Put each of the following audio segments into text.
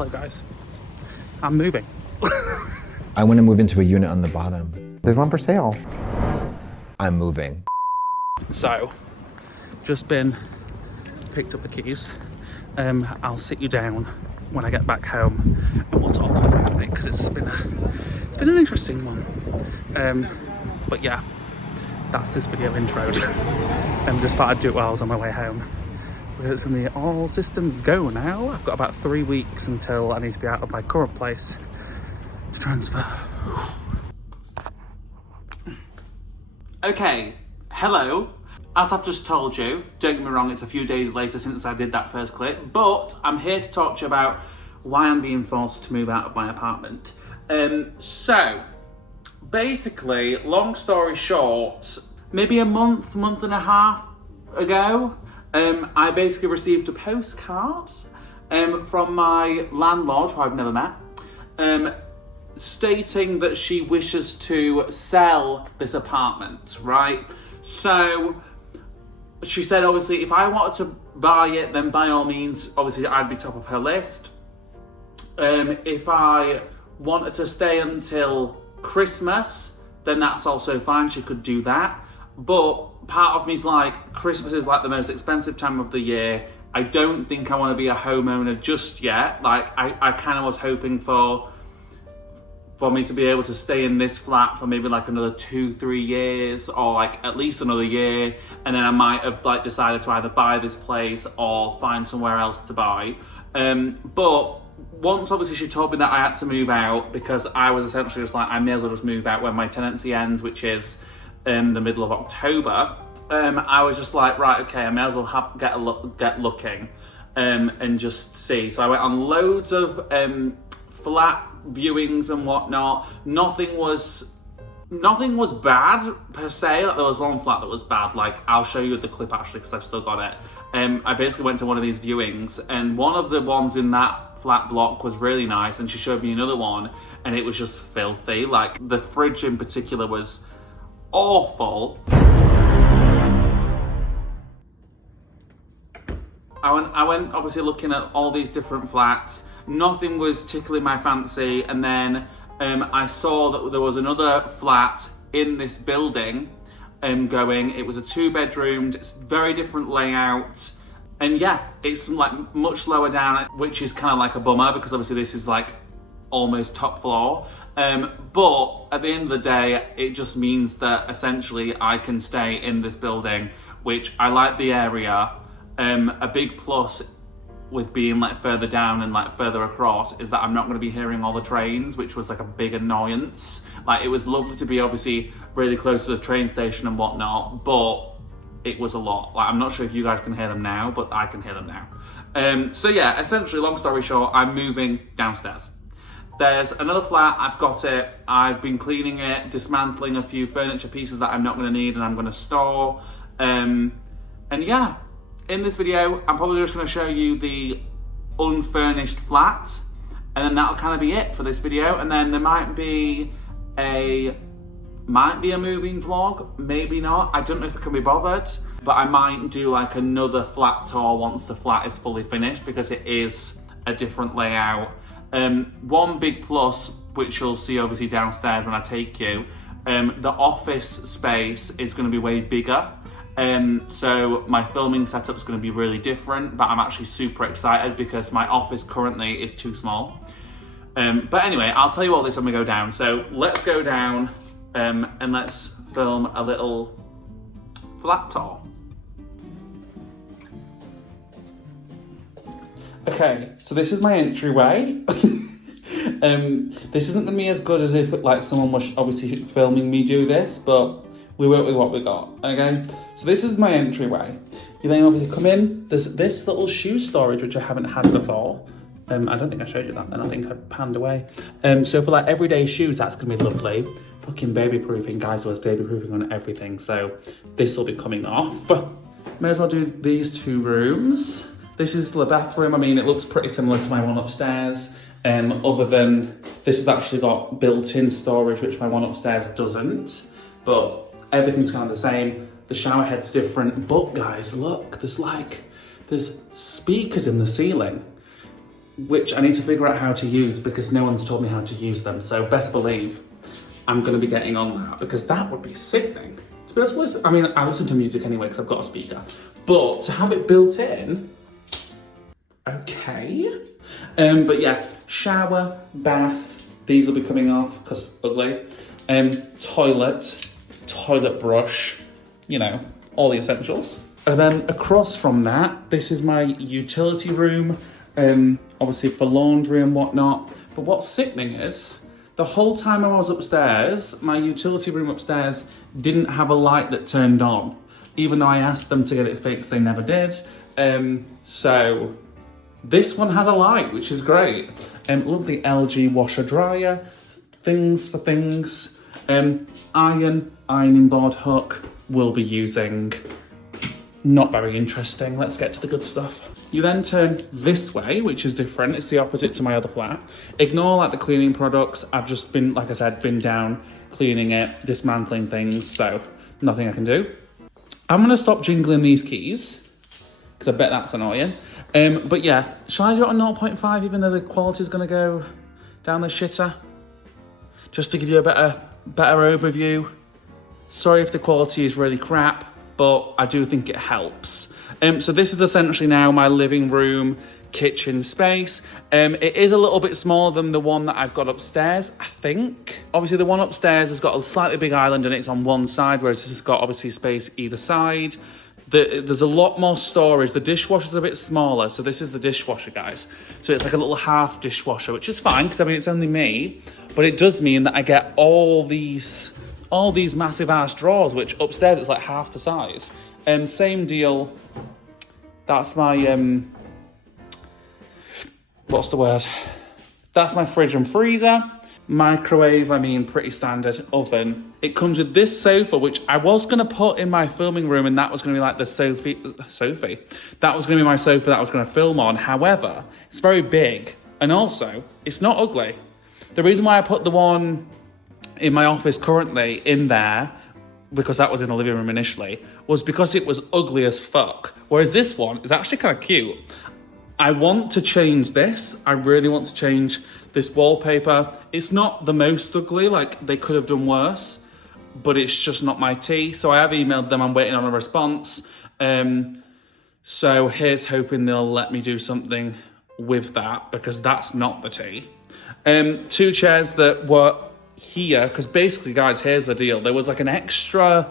Hello guys, I'm moving. I want to move into a unit on the bottom. There's one for sale. I'm moving. So, just picked up the keys. I'll sit you down when I get back home and we'll talk about it because it's been an interesting one. But yeah, that's this video intro. Just thought I'd do it while I was on my way home. It's gonna be all systems go now. I've got about 3 weeks until I need to be out of my current place to transfer. Okay, hello. As I've just told you, don't get me wrong, it's a few days later since I did that first clip, but I'm here to talk to you about why I'm being forced to move out of my apartment. So, basically, long story short, maybe a month and a half ago, I basically received a postcard from my landlord, who I've never met, stating that she wishes to sell this apartment, right? So she said, obviously, if I wanted to buy it, then by all means, obviously, I'd be top of her list. If I wanted to stay until Christmas, then that's also fine. She could do that. But part of me is like, Christmas is like the most expensive time of the year. I don't think I want to be a homeowner just yet. Like, I kind of was hoping for me to be able to stay in this flat for maybe like another 2-3 years, or like at least another year, and then I might have like decided to either buy this place or find somewhere else to buy. But once obviously she told me that I had to move out, because I was essentially just like, I may as well just move out when my tenancy ends, which is the middle of October. I was just like, right, okay, I may as well get looking and just see. So I went on loads of flat viewings and whatnot. Nothing was bad per se. Like, there was one flat that was bad. Like, I'll show you the clip actually because I've still got it. I basically went to one of these viewings, and one of the ones in that flat block was really nice, and she showed me another one and it was just filthy. Like, the fridge in particular was awful. I went obviously looking at all these different flats. Nothing was tickling my fancy, and then I saw that there was another flat in this building going. It was a 2-bedroomed, it's very different layout, and yeah, it's like much lower down, which is kind of like a bummer because obviously this is like almost top floor. But at the end of the day, it just means that essentially I can stay in this building, which I like the area. A big plus with being like further down and like further across is that I'm not going to be hearing all the trains, which was like a big annoyance. Like, it was lovely to be obviously really close to the train station and whatnot, but it was a lot. Like, I'm not sure if you guys can hear them now, but I can hear them now. So yeah, essentially, long story short, I'm moving downstairs. There's another flat, I've got it, I've been cleaning it, dismantling a few furniture pieces that I'm not going to need and I'm going to store. And yeah, in this video, I'm probably just going to show you the unfurnished flat, and then that'll kind of be it for this video. And then there might be a moving vlog, maybe not. I don't know if it can be bothered, but I might do like another flat tour once the flat is fully finished, because it is a different layout. One big plus, which you'll see obviously downstairs when I take you, the office space is going to be way bigger. So my filming setup is going to be really different, but I'm actually super excited because my office currently is too small. But anyway, I'll tell you all this when we go down. So let's go down and let's film a little flat tour. Okay, so this is my entryway. This isn't going to be as good as if like someone was obviously filming me do this, but we work with what we got, okay? So this is my entryway. You then obviously come in, there's this little shoe storage, which I haven't had before. I don't think I showed you that then, I think I panned away. So for like everyday shoes, that's gonna be lovely. Fucking baby proofing, guys, there's baby proofing on everything, so this will be coming off. May as well do these 2 rooms. This is the bathroom. I mean, it looks pretty similar to my one upstairs, other than this has actually got built-in storage, which my one upstairs doesn't, but everything's kind of the same. The shower head's different, but guys, look, there's speakers in the ceiling. which I need to figure out how to use because no one's told me how to use them. So best believe I'm going to be getting on that because that would be sickening. To be honest, listen, I mean, I listen to music anyway because I've got a speaker, but to have it built in, okay. But yeah, shower, bath, these will be coming off because ugly. Toilet brush, you know, all the essentials. And then across from that, this is my utility room, obviously for laundry and whatnot. But what's sickening is, the whole time I was upstairs, my utility room upstairs didn't have a light that turned on. Even though I asked them to get it fixed, they never did. So this one has a light, which is great. Lovely LG washer dryer, things for things. Ironing board hook will be using. Not very interesting. Let's get to the good stuff. You then turn this way, which is different. It's the opposite to my other flat. Ignore like the cleaning products. I've just been, like I said, been down, cleaning it, dismantling things, so nothing I can do. I'm gonna stop jingling these keys, because I bet that's annoying. But yeah, shall I do it on 0.5 even though the quality is gonna go down the shitter? Just to give you a better overview. Sorry if the quality is really crap, but I do think it helps. So this is essentially now my living room, kitchen space. It is a little bit smaller than the one that I've got upstairs, I think. Obviously the one upstairs has got a slightly big island and it's on one side, whereas this has got obviously space either side. There's a lot more storage. The dishwasher's a bit smaller, so this is the dishwasher, guys. So it's like a little half dishwasher, which is fine, because I mean, it's only me, but it does mean that I get all these massive ass drawers, which upstairs it's like half the size. Same deal. That's my, what's the word? That's my fridge and freezer. Microwave, I mean, pretty standard. Oven. It comes with this sofa, which I was going to put in my filming room, and that was going to be like the Sophie. That was going to be my sofa that I was going to film on. However, it's very big, and also, it's not ugly. The reason why I put the one in my office currently in there, because that was in the living room initially, was because it was ugly as fuck. Whereas this one is actually kind of cute. I want to change this. I really want to change this wallpaper. It's not the most ugly, like they could have done worse, but it's just not my tea. So I have emailed them, I'm waiting on a response. So here's hoping they'll let me do something with that, because that's not the tea. 2 chairs that were here, because basically, guys, here's the deal. There was like an extra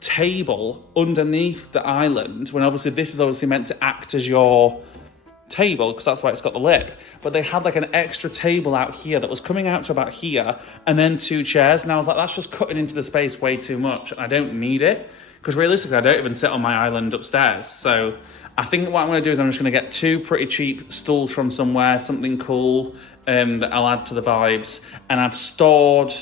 table underneath the island, when obviously this is obviously meant to act as your table, because that's why it's got the lip, but they had like an extra table out here that was coming out to about here, and then 2 chairs, and I was like, that's just cutting into the space way too much, and I don't need it, because realistically I don't even sit on my island upstairs. So I think what I'm going to do is I'm just going to get 2 pretty cheap stools from somewhere, something cool, that I'll add to the vibes, and I've stored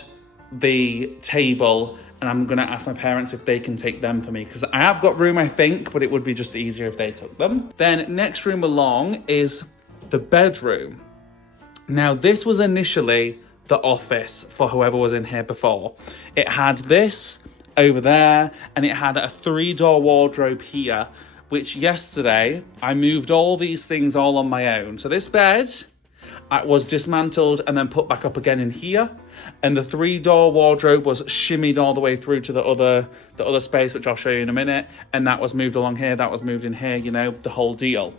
the table, and I'm going to ask my parents if they can take them for me, because I have got room, I think, but it would be just easier if they took them. Then next room along is the bedroom. Now this was initially the office for whoever was in here before. It had this over there, and it had a 3-door wardrobe here, which yesterday I moved all these things all on my own. So this bed was dismantled and then put back up again in here, and the 3-door wardrobe was shimmied all the way through to the other space, which I'll show you in a minute, and that was moved along here, that was moved in here, you know, the whole deal.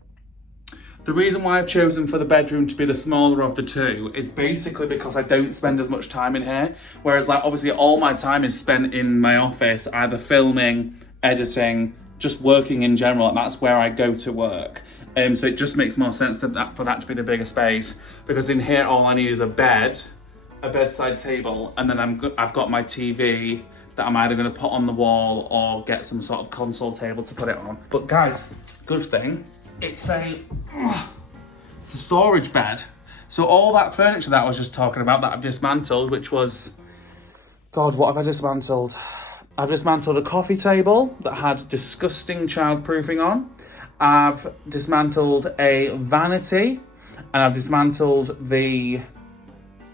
The reason why I've chosen for the bedroom to be the smaller of the 2 is basically because I don't spend as much time in here, whereas like obviously all my time is spent in my office, either filming, editing, just working in general, and that's where I go to work. So it just makes more sense for that to be the bigger space, because in here all I need is a bed, a bedside table, and then I've got my TV that I'm either going to put on the wall or get some sort of console table to put it on. But guys, good thing, it's a storage bed. So all that furniture that I was just talking about that I've dismantled, which was, God, what have I dismantled? I've dismantled a coffee table that had disgusting childproofing on. I've dismantled a vanity, and I've dismantled the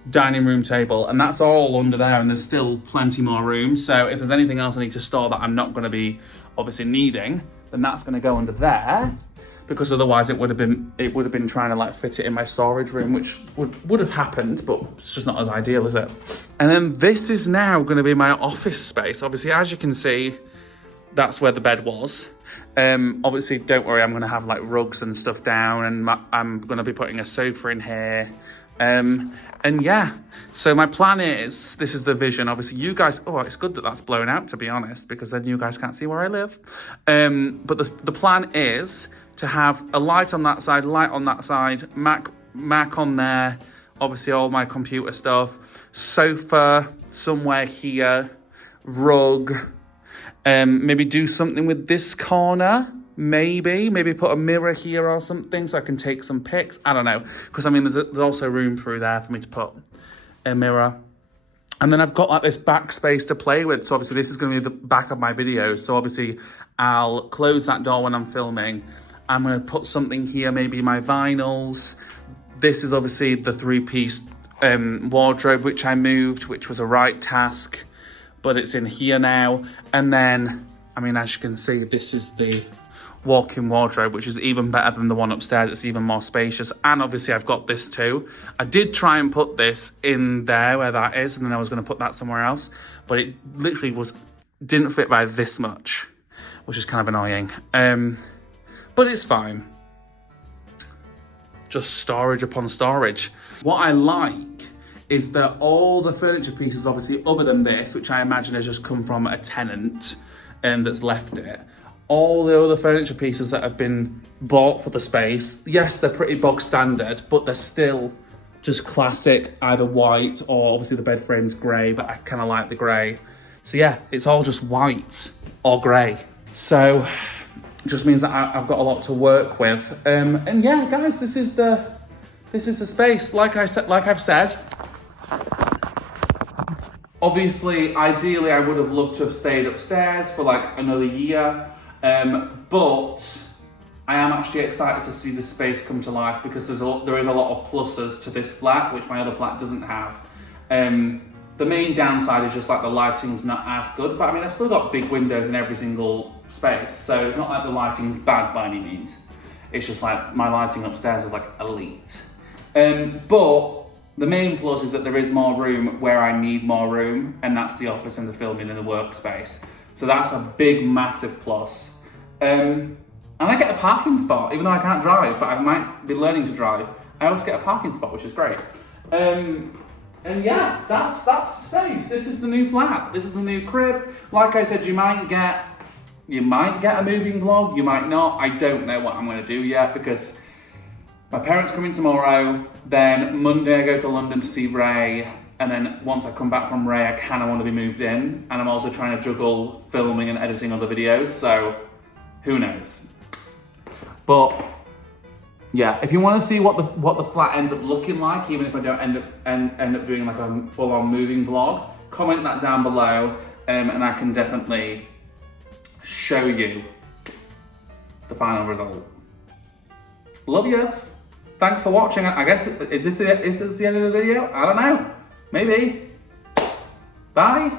dining room table, and that's all under there, and there's still plenty more room. So if there's anything else I need to store that I'm not going to be obviously needing, then that's going to go under there, because otherwise it would have been trying to like fit it in my storage room, which would have happened, but it's just not as ideal, is it? And then this is now going to be my office space. Obviously, as you can see, that's where the bed was. Obviously, don't worry, I'm going to have like rugs and stuff down, and I'm going to be putting a sofa in here. And yeah, so my plan is, this is the vision. Obviously, you guys, oh, it's good that that's blown out, to be honest, because then you guys can't see where I live. But the plan is to have a light on that side, light on that side, Mac on there, obviously all my computer stuff, sofa somewhere here, rug, maybe do something with this corner. Maybe put a mirror here or something so I can take some pics. I don't know, because I mean there's also room through there for me to put a mirror. And then I've got like this backspace to play with. So obviously this is going to be the back of my videos. So obviously I'll close that door when I'm filming. I'm going to put something here, maybe my vinyls. This is obviously the 3-piece wardrobe which I moved, which was a right task, but it's in here now. And then, I mean, as you can see, this is the walk-in wardrobe, which is even better than the one upstairs. It's even more spacious. And obviously I've got this too. I did try and put this in there where that is, and then I was going to put that somewhere else, but it literally didn't fit by this much, which is kind of annoying. But it's fine. Just storage upon storage. What I like is that all the furniture pieces, obviously other than this, which I imagine has just come from a tenant that's left it, all the other furniture pieces that have been bought for the space, yes, they're pretty bog standard, but they're still just classic, either white or obviously the bed frame's grey, but I kind of like the grey. So yeah, it's all just white or grey. So it just means that I've got a lot to work with. And yeah, guys, this is the space. Like I've said, obviously, ideally, I would have loved to have stayed upstairs for like another year. But I am actually excited to see the space come to life, because there is a lot of pluses to this flat, which my other flat doesn't have. The main downside is just like the lighting's not as good, but I mean, I've still got big windows in every single space, so it's not like the lighting's bad by any means. It's just like my lighting upstairs is like elite. But the main plus is that there is more room where I need more room, and that's the office and the filming and the workspace. So that's a big, massive plus. And I get a parking spot, even though I can't drive, but I might be learning to drive. I also get a parking spot, which is great. And yeah, that's the space. This is the new flat. This is the new crib. Like I said, you might get a moving vlog, you might not. I don't know what I'm gonna do yet, because my parents come in tomorrow, then Monday I go to London to see Ray, and then once I come back from Ray, I kind of want to be moved in, and I'm also trying to juggle filming and editing other videos, so who knows. But yeah, if you want to see what the flat ends up looking like, even if I don't end up doing like a full-on moving vlog, comment that down below, and I can definitely show you the final result. Love yous. Thanks for watching. I guess, is this the end of the video? I don't know. Maybe. Bye.